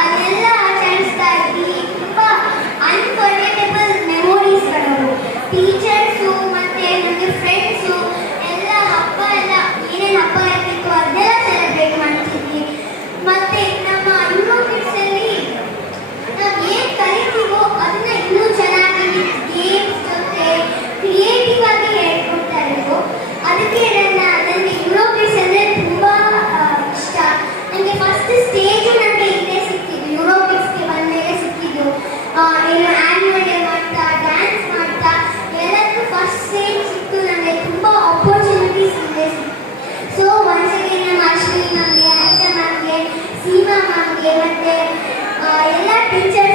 ಅದನ್ನೆಲ್ಲ ಆಚರಿಸ್ತಾ ಇದ್ವಿ. ತುಂಬ ಅನ್ಫರ್ಗೆಟಬಲ್ ಮೆಮೊರೀಸ್ಗಳು. ಟೀಚರ್ಸು ಮತ್ತು ನನಗೆ ಫ್ರೆಂಡ್ಸು ಎಲ್ಲ ಹಬ್ಬ ಎಲ್ಲ ಏನೇನು ಹಬ್ಬ ಇರ್ತಿತ್ತು ಅದನ್ನೆಲ್ಲ ಸೆಲೆಬ್ರೇಟ್ ಮಾಡ್ತಿದ್ವಿ. ಮತ್ತು ನಮ್ಮ ಯುರೋಪಿಕ್ಸಲ್ಲಿ ನಾವು ಏನು ಕಲಿತೀವೋ ಅದನ್ನ ಇನ್ನೂ ಚೆನ್ನಾಗಿ ಗೇಮ್ಸ್ ಜೊತೆ ಕ್ರಿಯೇಟಿವ್ ಆಗಿ ಹೇಳ್ಕೊಡ್ತಾ ಇದ್ರು. ಅದಕ್ಕೆ ನನಗೆ ಯುರೋಪಿಕ್ಸ್ ಅಂದರೆ ತುಂಬ ಇಷ್ಟ. ನನಗೆ ಫಸ್ಟ್ ಸ್ಟೇಜು ನನಗೆ ಇಲ್ಲೇ ಸಿಕ್ತಿದ್ದು, ಯುರೋಪಿಕ್ಸ್ಗೆ ಬಂದ ಮೇಲೆ ಸಿಕ್ಕಿದ್ದು. ಏನು ಆ್ಯನ್ಯುವಲ್ ಡೇ ಮಾಡ್ತಾ ಡ್ಯಾನ್ಸ್ ಮಾಡ್ತಾ ಎಲ್ಲದಕ್ಕೂ ಫಸ್ಟ್ ಸ್ಟೇಜ್ ಸಿಕ್ತು. ನನಗೆ ತುಂಬ ಆಪರ್ಚುನಿಟೀಸ್ ಇಲ್ಲೇ ಸಿಕ್ತು. ಸೊ ಒನ್ಸ್ ಅಗೇನ್ ನಮ್ಮ ಅಶ್ವಿನಿ ಮ್ಯಾಮ್ಗೆ, ಅನಿತಾ ಮ್ಯಾಮ್ಗೆ, ಸೀಮಾ ಮ್ಯಾಮ್ಗೆ ಮತ್ತು ಎಲ್ಲ ಟೀಚರ್ಸ್